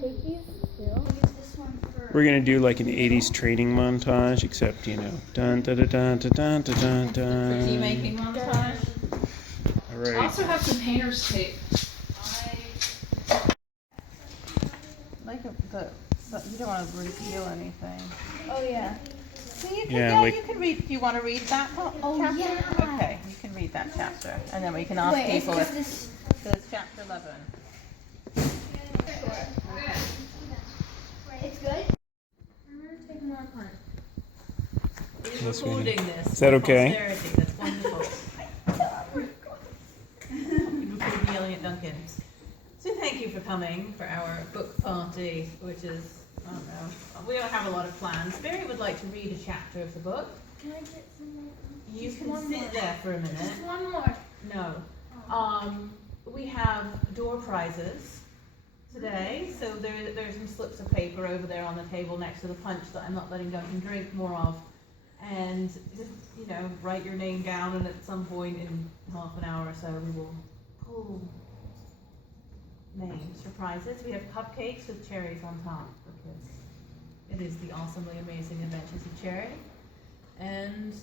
Take these too. This one for. We're gonna do like an '80s training montage, except dun dun dun dun dun dun dun dun. Cookie making montage. All I right. also have some painter's tape. But you don't want to reveal anything. Oh yeah. So you can, Yeah, like- you can read. Do you want to read that chapter? yeah. Okay, you can read that chapter, and then we can ask people if this. so it's chapter 11. It's good. I'm gonna take more apart. We're Yes, we recording do. this. Is that for okay? Posterity. That's wonderful. You recorded me yelling at Duncan. So thank you for coming for our book party, which is, I don't know, we don't have a lot of plans. Barry would like to read a chapter of the book. Can I get some more? You Just can one sit more. there for a minute. Just one more. No. We have door prizes today, so there's some slips of paper over there on the table next to the punch that I'm not letting Duncan drink more of. And just, write your name down, and at some point in half an hour or so, we will pull names for prizes. We have cupcakes with cherries on top, because it is the awesomely amazing Adventures of Cherry. And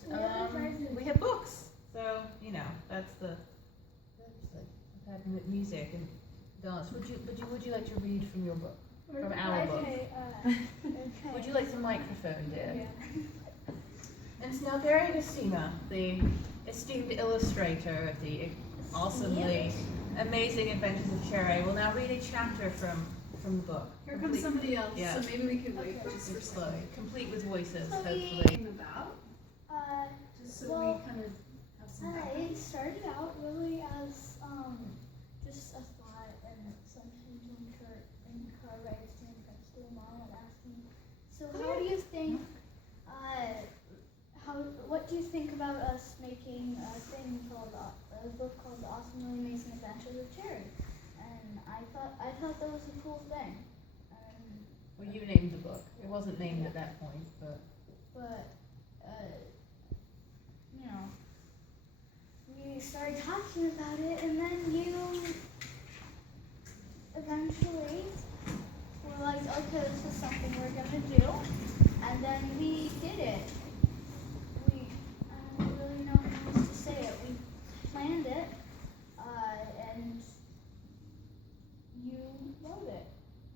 we have books. So, that's the music and dance. Would you like to read from your book? From our book? Okay. Would you like some microphone, dear? Yeah. And so now Barry Messina, the esteemed illustrator of the awesomely amazing Adventures of Cherry, will now read a chapter from the book. Here comes somebody else, Yeah. so maybe we could wait Okay. just for a Slow, second. complete with voices, So hopefully. About, Uh, just so Well, we kind of have some it started out really as just a thought, and sometimes when car rides to and from school, Mom would ask me, so how do you think, what do you think about us making a book called The Awesomely Amazing Adventures of Cherry? And I thought that was a cool thing. Well, you named the book. It wasn't named at that point, but we started talking about it, and then you eventually were like, okay, this is something we're gonna do, and then we did it. I don't really know how else to say it. We planned it, and you wrote it.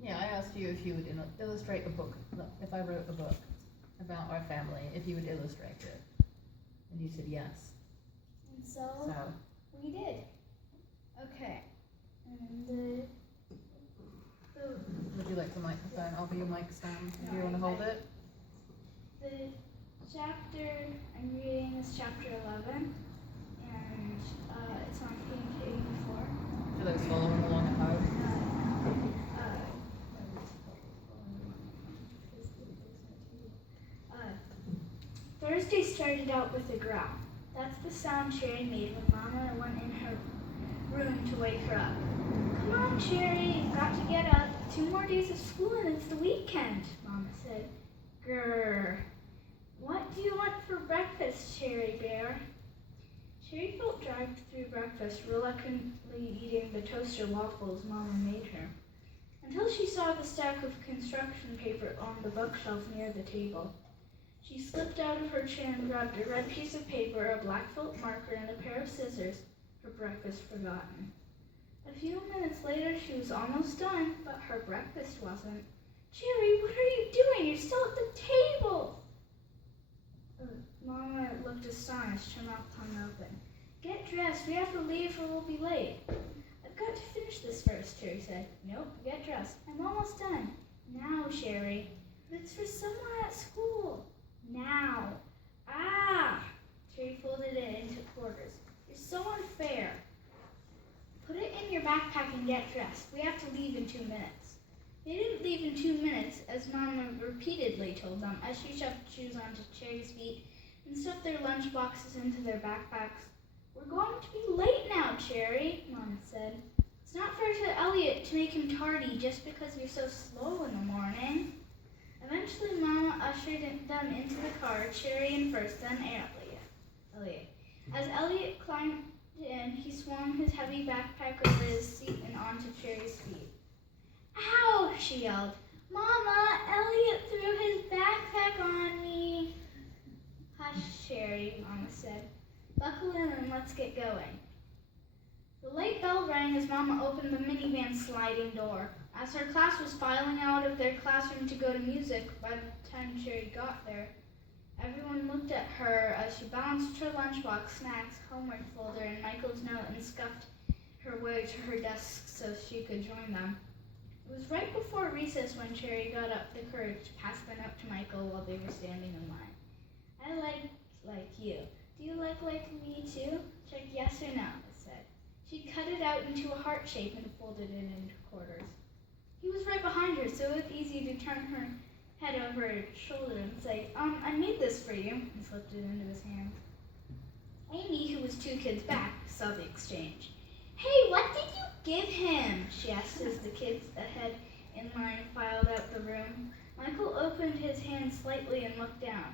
yeah, I asked you if you would illustrate a book, if I wrote a book about our family, if you would illustrate it. And you said yes. And so So, we did. Okay. And would you like the microphone? I'll be your mic stand. Do you want to hold it? the chapter I'm reading is chapter 11, and it's on page 84. For those following along at home. Thursday started out with a growl. That's the sound Cherry made when Mama went in her room to wake her up. Come on, Cherry, you've got to get up. 2 more days of school and it's the weekend, Mama said. Grrr. What do you want for breakfast, Cherry Bear? Cherry felt dragged through breakfast, reluctantly eating the toaster waffles Mama made her, until she saw the stack of construction paper on the bookshelf near the table. She slipped out of her chair and grabbed a red piece of paper, a black felt marker, and a pair of scissors, her breakfast forgotten. A few minutes later, she was almost done, but her breakfast wasn't. Cherry, what are you doing? You're still at the table! Mama looked astonished, her mouth hung open. Get dressed, we have to leave or we'll be late. I've got to finish this first, Cherry said. Nope, get dressed. I'm almost done. Now, Cherry. But it's for someone at school. Now. Ah! Cherry folded it into quarters. You're so unfair. Put it in your backpack and get dressed. We have to leave in 2 minutes. They didn't leave in 2 minutes, as Mama repeatedly told them, as she shoved shoes onto Cherry's feet and stuffed their lunch boxes into their backpacks. We're going to be late now, Cherry, Mama said. It's not fair to Elliot to make him tardy just because you're so slow in the morning. Eventually, Mama ushered them into the car, Cherry in first, then Elliot. As Elliot climbed in, he swung his heavy backpack over his seat and onto she yelled. Mama, Elliot threw his backpack on me. Hush, Sherry, Mama said. Buckle in and let's get going. The late bell rang as Mama opened the minivan's sliding door. As her class was filing out of their classroom to go to music, by the time Sherry got there, everyone looked at her as she balanced her lunchbox, snacks, homework folder, and Michael's note and scuffed her way to her desk so she could join them. It was right before recess when Sherry got up the courage to pass the note to Michael while they were standing in line. I like you. Do you like me too? Check yes or no, it said. She cut it out into a heart shape and folded it into quarters. He was right behind her, so it was easy to turn her head over her shoulder and say, I made this for you, and slipped it into his hand. Amy, who was 2 kids back, saw the exchange. Hey, what did you give him? She asked as the kids ahead in line filed out the room. Michael opened his hand slightly and looked down.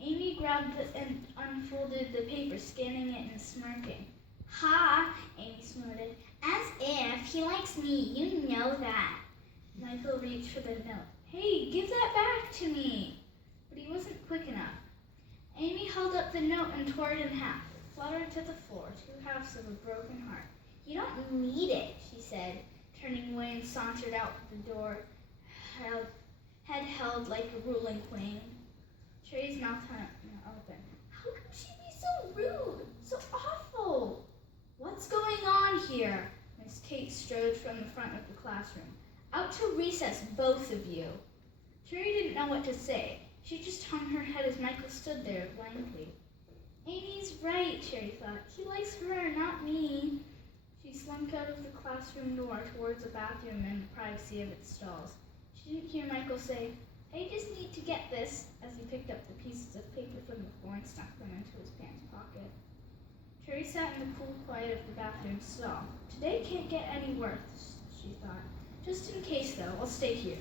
Amy grabbed it and unfolded the paper, scanning it and smirking. Ha, Amy snorted. As if he likes me, you know that. Michael reached for the note. Hey, give that back to me. But he wasn't quick enough. Amy held up the note and tore it in half. It fluttered to the floor, 2 halves of a broken heart. You don't need it, she said, turning away and sauntered out the door, head held like a ruling queen. Sherry's mouth hung open. How could she be so rude? So awful! What's going on here? Miss Kate strode from the front of the classroom. Out to recess, both of you. Sherry didn't know what to say. She just hung her head as Michael stood there blankly. Amy's right, Sherry thought. He likes her, not me. She slunk out of the classroom door towards the bathroom and the privacy of its stalls. She didn't hear Michael say, I just need to get this, as he picked up the pieces of paper from the floor and stuck them into his pants pocket. Sherry sat in the cool quiet of the bathroom stall. Today can't get any worse, she thought. Just in case, though, I'll stay here.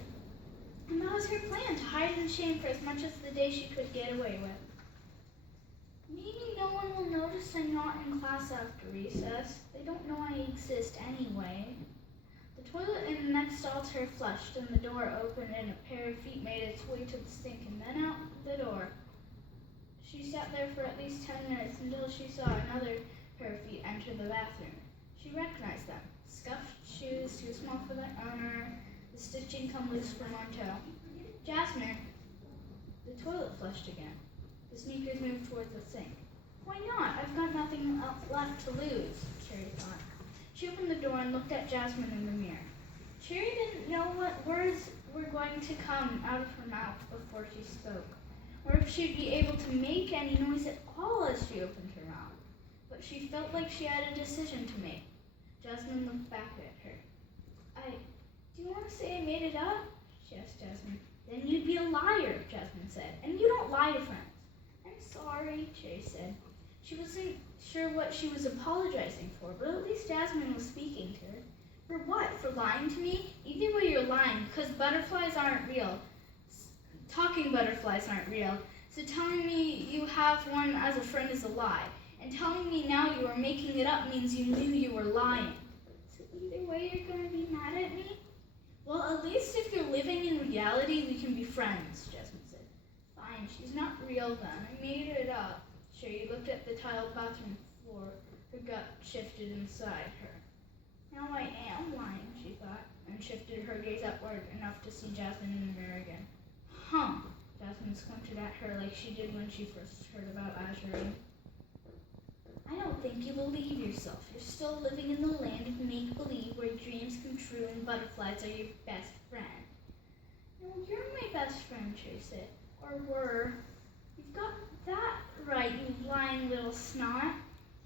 And that was her plan, to hide in shame for as much as the day she could get away with. Maybe no one will notice I'm not in class after recess. They don't know I exist anyway. The toilet in the next stall to her flushed, and the door opened, and a pair of feet made its way to the sink and then out the door. She sat there for at least 10 minutes until she saw another pair of feet enter the bathroom. She recognized them. Scuffed shoes, too small for their owner, the stitching come loose from one toe. Jasmine. The toilet flushed again. The sneakers moved towards the sink. Why not? I've got nothing else left to lose, Sherry thought. She opened the door and looked at Jasmine in the mirror. Sherry didn't know what words were going to come out of her mouth before she spoke, or if she'd be able to make any noise at all as she opened her mouth. But she felt like she had a decision to make. Jasmine looked back at her. Do you want to say I made it up? She asked Jasmine. Then you'd be a liar, Jasmine said, and you don't lie to friends. I'm sorry, Sherry said. She wasn't sure what she was apologizing for, but at least Jasmine was speaking to her. For what? For lying to me? Either way you're lying, because butterflies aren't real. Talking butterflies aren't real. So telling me you have one as a friend is a lie. And telling me now you are making it up means you knew you were lying. So either way you're going to be mad at me? Well, at least if you're living in reality, we can be friends, Jasmine said. Fine, she's not real then. I made it up. Sherry looked at the tiled bathroom floor. Her gut shifted inside her. Now I am lying, she thought, and shifted her gaze upward enough to see Jasmine in the mirror again. Jasmine squinted at her like she did when she first heard about Azurine. I don't think you believe yourself. You're still living in the land of make-believe where dreams come true and butterflies are your best friend. No, you're my best friend, Sherry said. Or were. You've got that right, you lying little snot.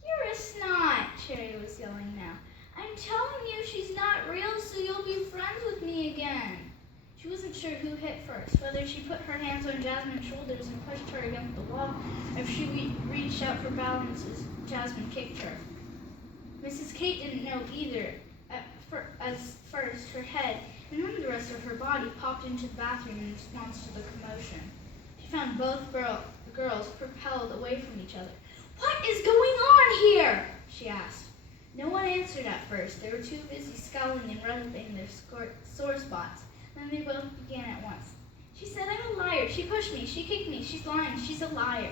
You're a snot, Sherry was yelling now. I'm telling you she's not real, so you'll be friends with me again. She wasn't sure who hit first, whether she put her hands on Jasmine's shoulders and pushed her against the wall, or if she reached out for balance as Jasmine kicked her. Mrs. Kate didn't know either. As first, her head and then the rest of her body popped into the bathroom in response to the commotion. She found both girls propelled away from each other. What is going on here? She asked. No one answered at first. They were too busy scowling and rubbing their sore spots. Then they both began at once. She said I'm a liar. She pushed me. She kicked me. She's lying. She's a liar.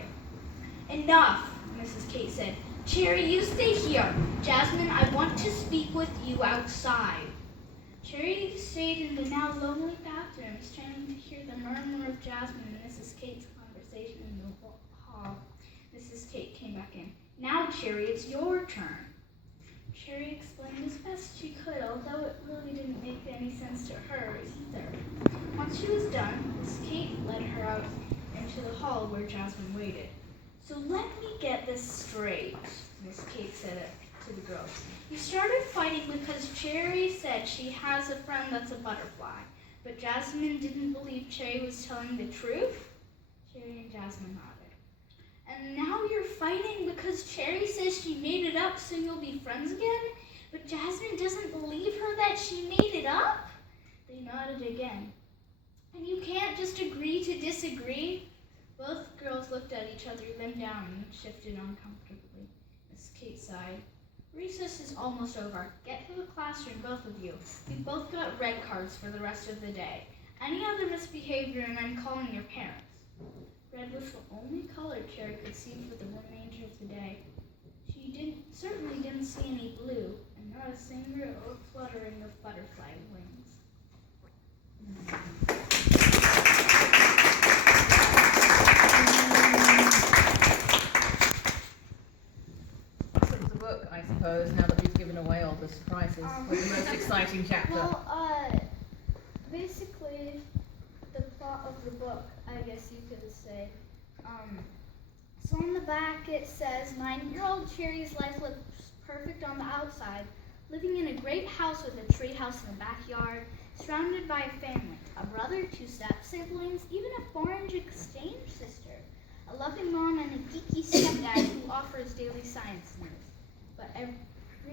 Enough, Mrs. Kate said. Cherry, you stay here. Jasmine, I want to speak with you outside. Cherry stayed in the now lonely bathroom, straining to hear the murmur of Jasmine and Mrs. Kate's conversation in the hall. Mrs. Kate came back in. Now, Cherry, it's your turn. Cherry explained as best she could, although it really didn't make any sense to her either. Once she was done, Mrs. Kate led her out into the hall where Jasmine waited. So let me get this straight, Miss Kate said to the girls. You started fighting because Cherry said she has a friend that's a butterfly, but Jasmine didn't believe Cherry was telling the truth? Cherry and Jasmine nodded. And now you're fighting because Cherry says she made it up so you'll be friends again, but Jasmine doesn't believe her that she made it up? They nodded again. And you can't just agree to disagree? Both girls looked at each other, then down, and shifted uncomfortably. Miss Kate sighed. Recess is almost over. Get to the classroom, both of you. You've both got red cards for the rest of the day. Any other misbehavior and I'm calling your parents. Red was the only color Cherry could see for the remainder of the day. She certainly didn't see any blue, and not a single fluttering of butterfly wings. What's the book, I suppose, now that we've given away all the surprises? What's the most exciting chapter? Well, basically, the plot of the book, I guess you could say. So on the back it says, 9-year-old Cherry's life looks perfect on the outside, living in a great house with a tree house in the backyard, surrounded by a family, a brother, 2 step-siblings, even a foreign exchange sister, a loving mom, and a geeky stepdad who offers daily science news. But every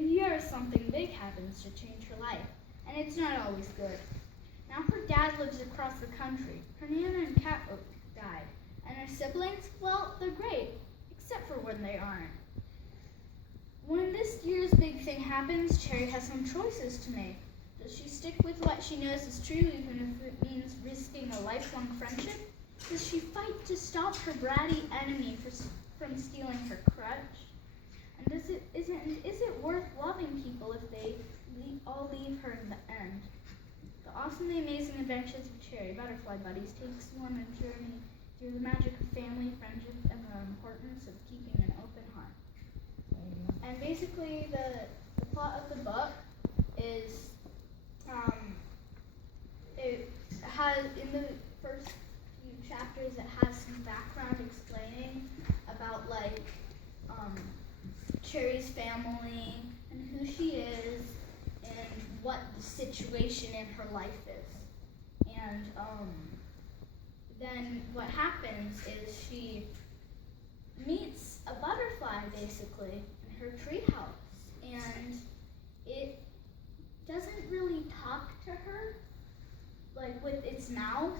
year something big happens to change her life, and it's not always good. Now her dad lives across the country. Her Nana and Cat died. And her siblings, well, they're great, except for when they aren't. When this year's big thing happens, Cherry has some choices to make. Does she stick with what she knows is true, even if it means risking a lifelong friendship? Does she fight to stop her bratty enemy from stealing her crutch? And is it worth loving people if they all leave her in the end? The Awesome and Amazing Adventures of Cherry Butterfly Buddies takes you on a journey through the magic of family, friendship, and the importance of keeping an open heart. And basically, the plot of the book is, it has, in the first few chapters, it has some background explaining about, Cherry's family, and who she is, and what the situation in her life is. And, then what happens is she meets a butterfly, basically, in her treehouse, and it doesn't really talk to her, with its mouth,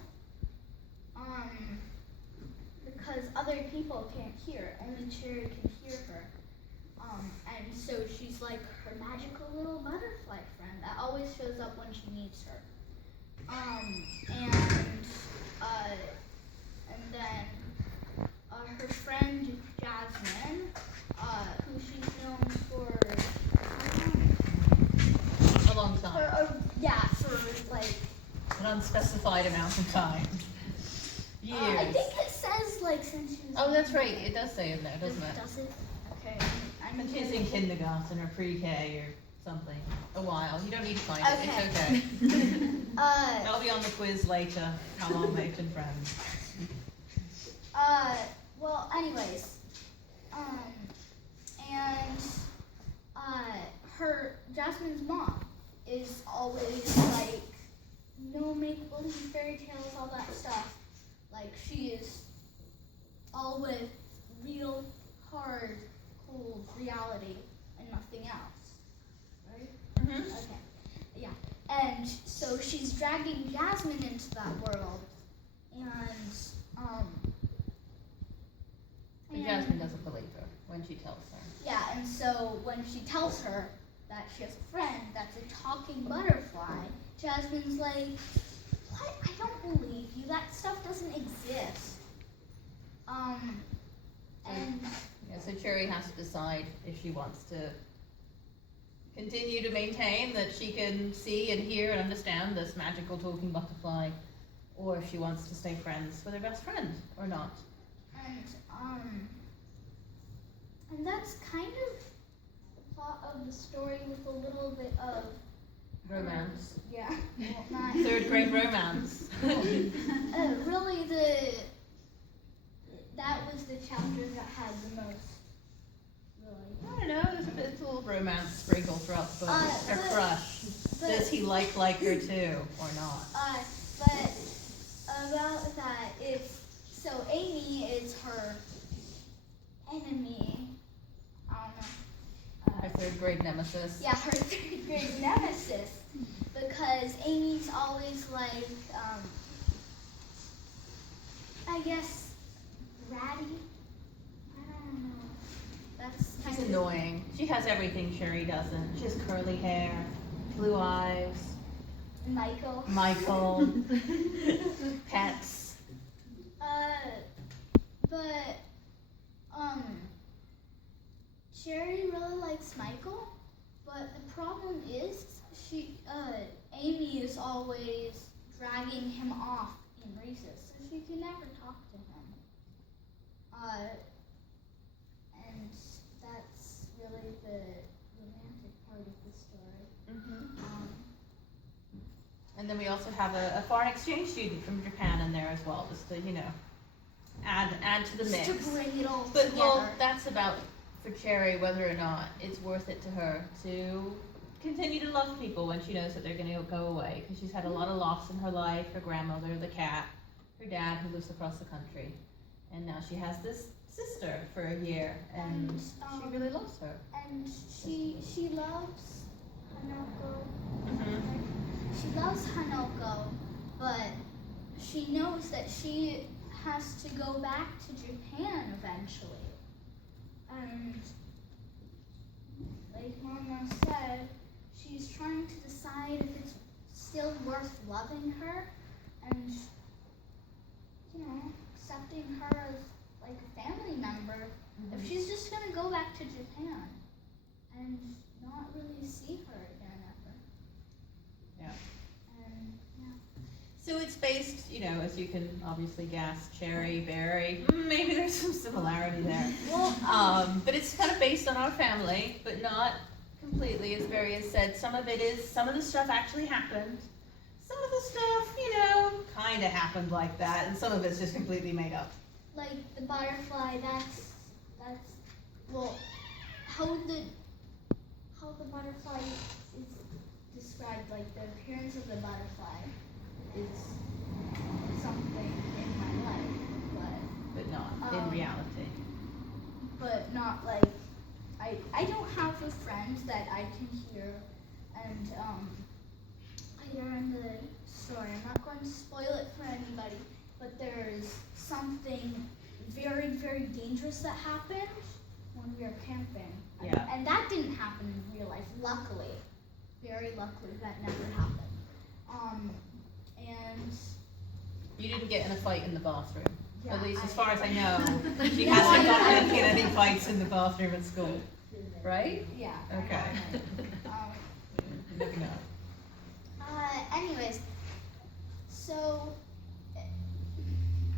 because other people can't hear it. Only Cherry can hear her. And so she's like her magical little butterfly friend that always shows up when she needs her. And then her friend Jasmine, who she's known for A long time. for An unspecified amount of time. Years. I think it says since she was. Oh, that's right. It does say in there, doesn't it? Does it? Okay. And she's in kindergarten or pre-K or something. A while. You don't need to find it. It's okay. That'll be on the quiz later. How long they've been friends. Well, anyways, her Jasmine's mom is always no make-believe fairy tales, all that stuff. She is all with real, hard, cold reality and nothing else, right? Mm-hmm. Okay, yeah. And so she's dragging Jasmine into that world, And Jasmine doesn't believe her when she tells her. yeah, and so when she tells her that she has a friend that's a talking butterfly, Jasmine's like, What? I don't believe you. That stuff doesn't exist. And Yeah, so Cherry has to decide if she wants to continue to maintain that she can see and hear and understand this magical talking butterfly, or if she wants to stay friends with her best friend or not. and that's kind of the plot of the story with a little bit of Romance. yeah. Well, not Third grade romance. really that was the chapter that had the most. Really. I don't know, there's a bit of little romance sprinkled throughout the book. Her but- crush. Does he like her too, or not? But about that, so Amy is her enemy. Her third grade nemesis. Yeah, her third grade nemesis, because Amy's always like, I guess, ratty. I don't know. That's She's kind of annoying. She has everything Cherry doesn't. She has curly hair, blue eyes, Michael. Michael, pets. But Cherry really likes Michael, but the problem is Amy is always dragging him off in recess, so she can never talk to him. And that's really the romantic part of the story. And then we also have a foreign exchange student from Japan in there as well, just to, add to the mix. Just to bring it all But together. well, that's about for Cherry whether or not it's worth it to her to continue to love people when she knows that they're going to go away, because she's had a lot of loss in her life. Her grandmother, the cat, her dad who lives across the country, and now she has this sister for a year, and she really loves her. And she loves Hanako. Mm-hmm. She loves Hanako, but she knows that she has to go back to Japan eventually. And like Mama said, she's trying to decide if it's still worth loving her and, accepting her as like a family member if she's just gonna go back to Japan and not really see her again ever. Yeah. And yeah. So it's based, as you can obviously guess, Cherry, Barry, maybe there's some similarity there. Well, But it's kind of based on our family, but not completely, as Barry has said. Some of the stuff actually happened. Some of the stuff, kind of happened like that, and some of it's just completely made up. like the butterfly, that's well, how the butterfly is described, like the appearance of the butterfly is something in my life, But not in reality. but not like I don't have a friend that I can hear, and later in the story, I'm not going to spoil it for anybody, but there's something very, very dangerous that happened when we were camping. Yeah. And that didn't happen in real life, luckily. Very luckily, that never happened. And You didn't get in a fight in the bathroom. yeah, At least as far as I know. She No, hasn't I- gotten in any fights in the bathroom at school. Right? yeah. Okay. Maybe not. Anyways, so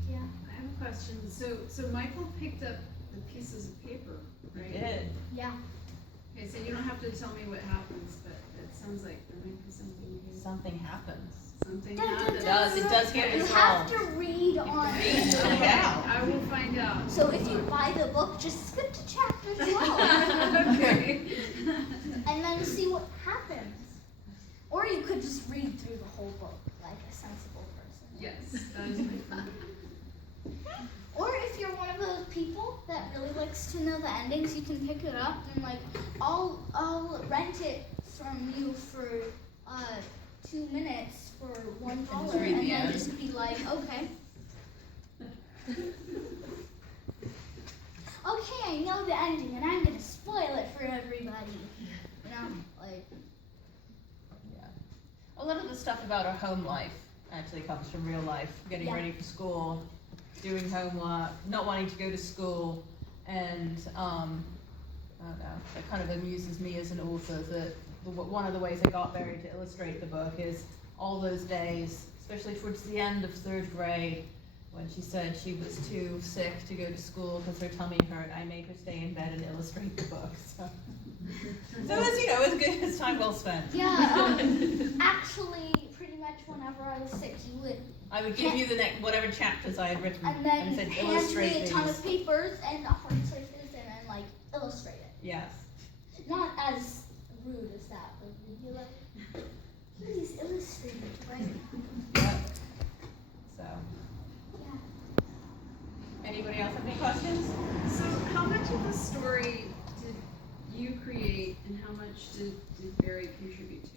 yeah. I have a question. So Michael picked up the pieces of paper, You right? did. Yeah. Okay, so you don't have to tell me what happens, but it sounds like there might be something here. Something happens. Something Dun, dun, happens. dun. It does get You have resolved. to read on read to find Okay, out. I will find out. So if you buy the book, just skip to chapter 12 Okay. and then see what happens. Or you could just read through the whole book like a sensible person. Yes, that is my plan. Or if you're one of those people that really likes to know the endings, you can pick it up and like I'll rent it from you for 2 minutes for $1 read and the then end. just be like, okay. Okay, I know the ending and I'm gonna spoil it for everybody. Like Yeah. A lot of the stuff about our home life actually comes from real life, getting Yeah. ready for school, doing homework, not wanting to go to school, and I don't know, that kind of amuses me as an author that one of the ways I got Barry to illustrate the book is all those days, especially towards the end of 3rd grade, when she said she was too sick to go to school because her tummy hurt. I made her stay in bed and illustrate the book. So it was, it was good. It's time well spent. Yeah, actually, pretty much whenever I was sick, you would, I would give you the next whatever chapters I had written and then said hand illustrate me a ton these. of papers and hard places, and then like illustrate it. Yes. Not as rude as that, but you'd be like, please illustrate it right now. Yep. So, Yeah. anybody else have any questions? So how much of the story did you create and how much did Barry contribute to?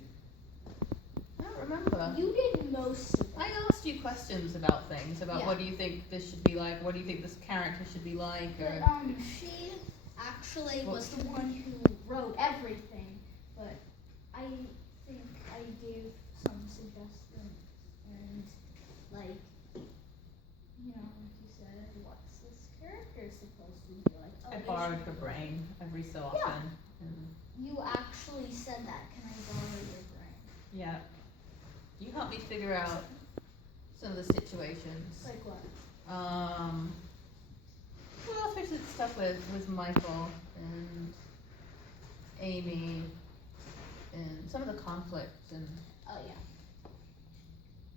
I don't remember. You did most of it. I asked you questions about things, about Yeah. what do you think this should be like, what do you think this character should be like, But or she actually was the one who wrote everything, but I think I gave some suggestions and like you said, what's this character supposed to be like? I they borrowed should- her brain every so Yeah. often. And You actually said that. Can I borrow your brain? yeah. You helped me figure out some of the situations. Like what? Well, especially the stuff with Michael and Amy and some of the conflicts and Oh yeah.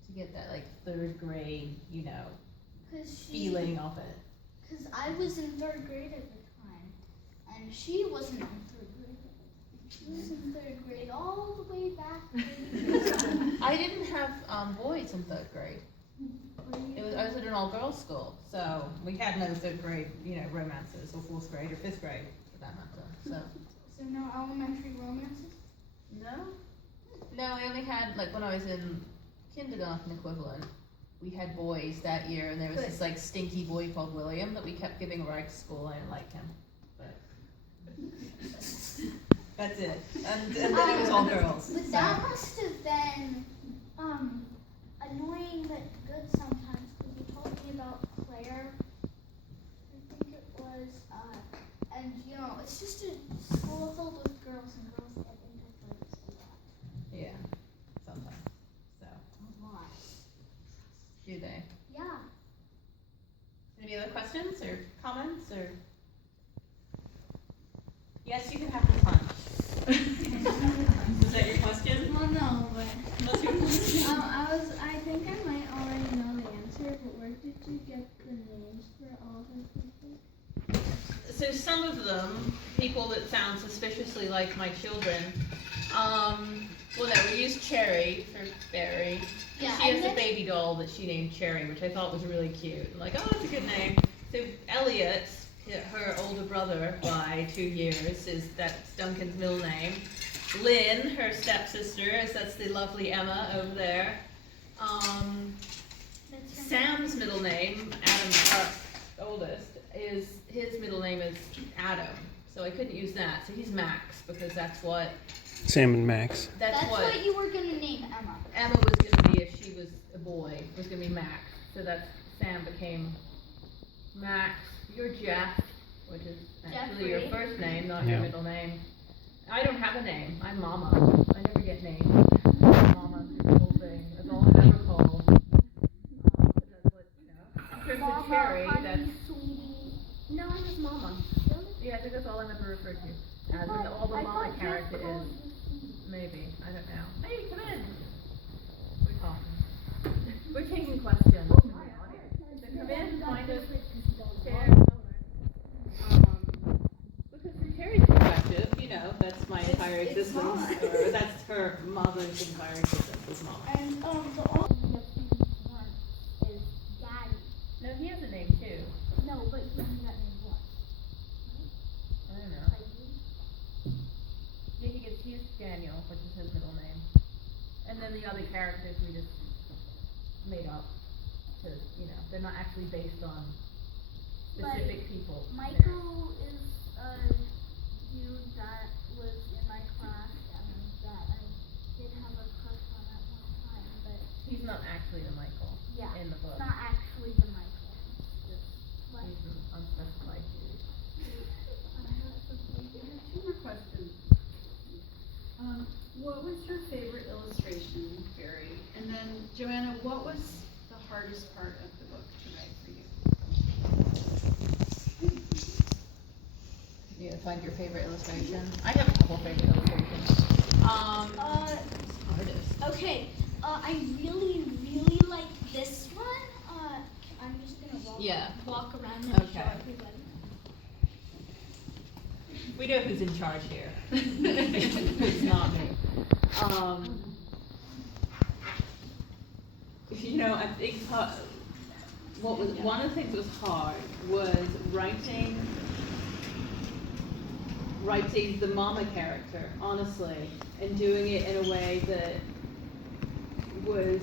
to get that like 3rd grade, Cause feeling of it. Cause I was in 3rd grade at the time, and she wasn't in 3rd grade at the time. She was in 3rd grade all the way back. I didn't have boys in 3rd grade. I was at an all-girls school, so we had no 3rd grade, romances, or 4th grade or 5th grade for that matter. So no elementary romances? No, I only had like when I was in kindergarten equivalent. We had boys that year, and there was this like stinky boy called William that we kept giving a ride to school. I didn't like him, but that's it. And then it was all girls. But so. that must have been annoying but good sometimes, because you told me about Claire, I think it was, and it's just a school filled with girls, and girls get into fights a lot. Yeah, sometimes. So, A lot. do they? Yeah. Any other questions or comments or? Yes, you can have the punch. Was that your question? Well, no, but What's your question? I think I might already know the answer, but where did you get the names for all the people? So some of them, people that sound suspiciously like my children, well, no, we used Cherry for Barry. Yeah, She and has a then- baby doll that she named Cherry, which I thought was really cute. I'm like, oh, that's a good name. So Elliot, her older brother by 2 years, that's Duncan's middle name. Lynn, her stepsister, that's the lovely Emma over there. That's her Sam's middle name, Adam, our oldest, his middle name is Adam. So I couldn't use that. So he's Max because that's what Sam and Max. That's what you were gonna name Emma. Emma was gonna be if she was a boy. Was gonna be Max. So that's Sam became Max. You're Jeff, which is actually your Jeffrey. first name, not Yeah. your middle name. I don't have a name. I'm Mama. I never get named. Mama through the whole thing. That's all I'm ever called. That's what, In terms of Mama, Cherry, honey, that's sweetie. no, I'm just Mama. Yeah, I think that's all I'm ever referred to. As in all the I Mama thought Jeff character called is. you sweetie. Maybe. I don't know. Hey, come in. We're talking. We're taking questions from the audience. So come in, find a chair. Because from Terry's perspective, that's my entire It's existence. Mama. Or that's her mother's entire existence is Mama. And the only thing one is Daddy. No, he has a name too. No, but he only got named once. I don't know. Like you. Yeah, he's Daniel, which is his middle name. And then the other characters we just made up to, they're not actually based on specific people. Michael is a dude that was in my class and that I did have a crush on at one time, but He's not actually the Michael Yeah, in the book. it's not actually the Michael. What? He's an unspecified dude. I have two more questions. What was your favorite illustration, Barry? And then, Joanna, what was the hardest part of the book to write for you? You gonna find your favorite illustration? I have a couple favorite illustrations. Hardest. Okay. I really, really like this one. I'm just gonna walk around and Okay. show everybody. We know who's in charge here. It's not me. You know, I think one of the things that was hard was writing the mama character, honestly, and doing it in a way that was,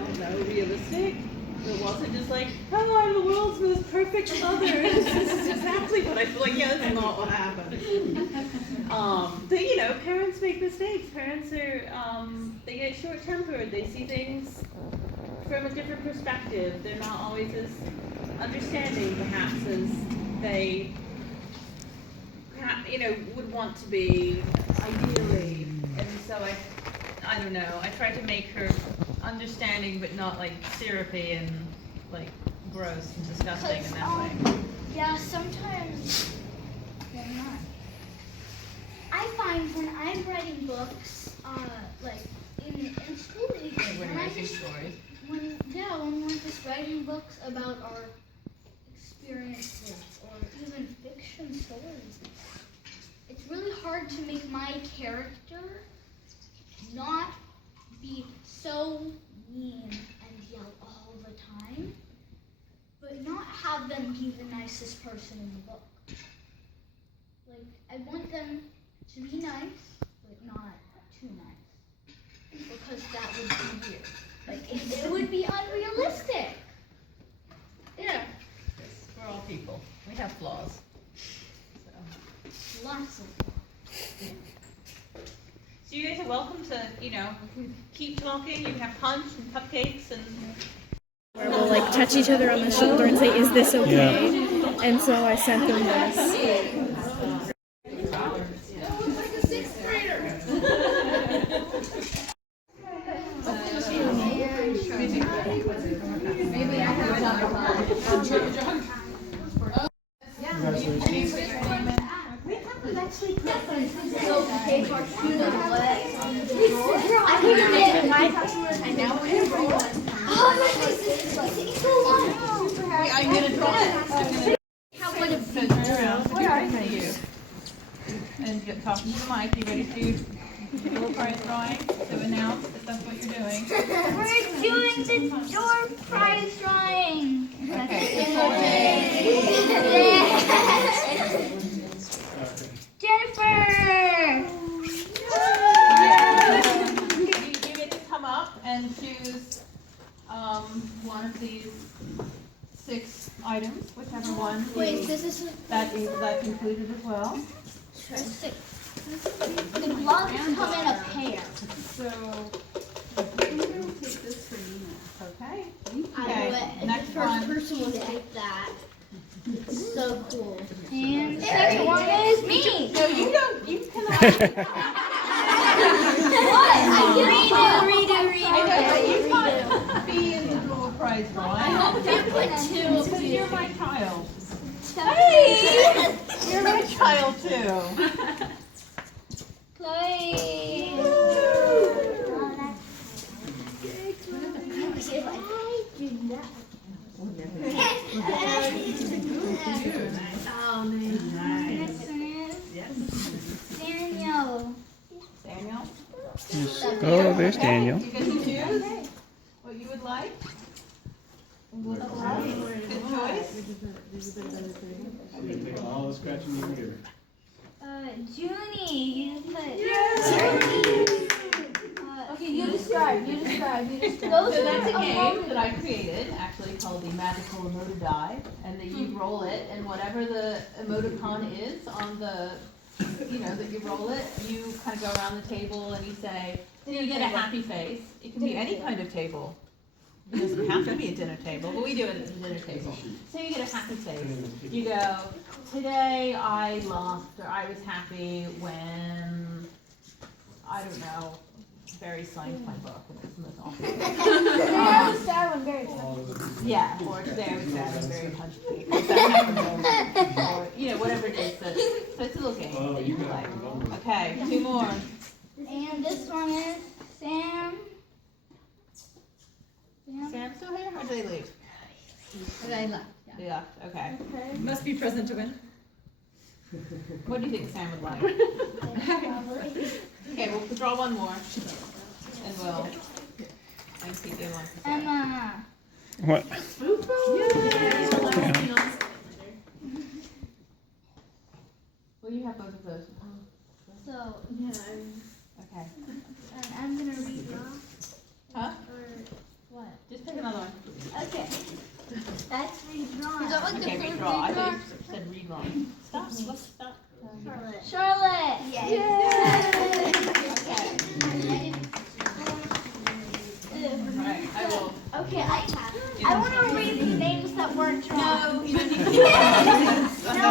I don't know, realistic. It wasn't just like, oh, I'm the world's most perfect mother. This is exactly what I feel like. Yeah, that's not what happened. But you know, parents make mistakes. Parents are, they get short-tempered. They see things from a different perspective. They're not always as understanding, perhaps, as they, you know, would want to be ideally. And so I don't know. I tried to make her understanding, but not like syrupy and like gross and disgusting in that way. Yeah, sometimes they're not. I find when I'm writing books, like in school even, When when I writing just stories. when we're just writing books about our experiences or even fiction stories, it's really hard to make my character not be so mean and yell all the time, but not have them be the nicest person in the book. Like, I want them to be nice, but not too nice, because that would be weird. Like, it would be unrealistic. Yeah. We're all people. We have flaws. So. Lots of So you guys are welcome to, you know, keep talking. You can have punch and cupcakes and. Where we'll like touch each other on the shoulder and say, "Is this okay?" And so I sent them this. I'm gonna draw it. And you're talking to the mic. You ready to do door prize drawing to announce if that's what you're doing? We're doing the door prize drawing. Okay. Jennifer! You get to come up and choose one of these 6 items, whichever one Wait, this is that's included as well. the gloves come in a pair. So, I'm gonna take this for Nina. okay. I Okay, do it. next The first one. person will take that. So cool. And the second one is me. No, you don't. You cannot. What? Redo. I know, but you can't be in the door prize drawing. I hope you put 2. Because you're my child. Hey! You're my child too. Chloe. Daniel. Daniel? Oh, there's Daniel. You get to choose what you would like. Good choice. All the scratching you can give her. Junie, you put. Okay, you describe. So that's a game that I created, actually called the Magical Emotidie, and that you roll it, and whatever the emoticon is on the, you know, that you roll it, you kind of go around the table and you say, Then you get a happy face. It can be any kind of table. It doesn't have to be a dinner table, but we do it at the dinner table. So you get a happy face. You go, today I laughed, or I was happy when, I don't know, Barry signed my book and it was the most awful. Yeah, or today I was sad when Barry punched me. Or that happened, or, you know, whatever it is. So it's a little game that you can play. Okay, 2 more. And this one is Sam. Sam still here, or did they leave? They left, They left, okay. Okay. Must be present to win. What do you think Sam would like? Okay, we'll draw one more. And we'll, keep the other one. Emma. What? Well, you have both of those. So, Okay. I'm gonna redraw. Huh? Or what? Just pick another one. Okay. That's redrawn. Okay, redraw. I thought you said redraw. Stop. Let's stop. Charlotte. Charlotte. Yay. Alright, I will. Okay, I want to read the names that weren't drawn. No, you don't need to. No,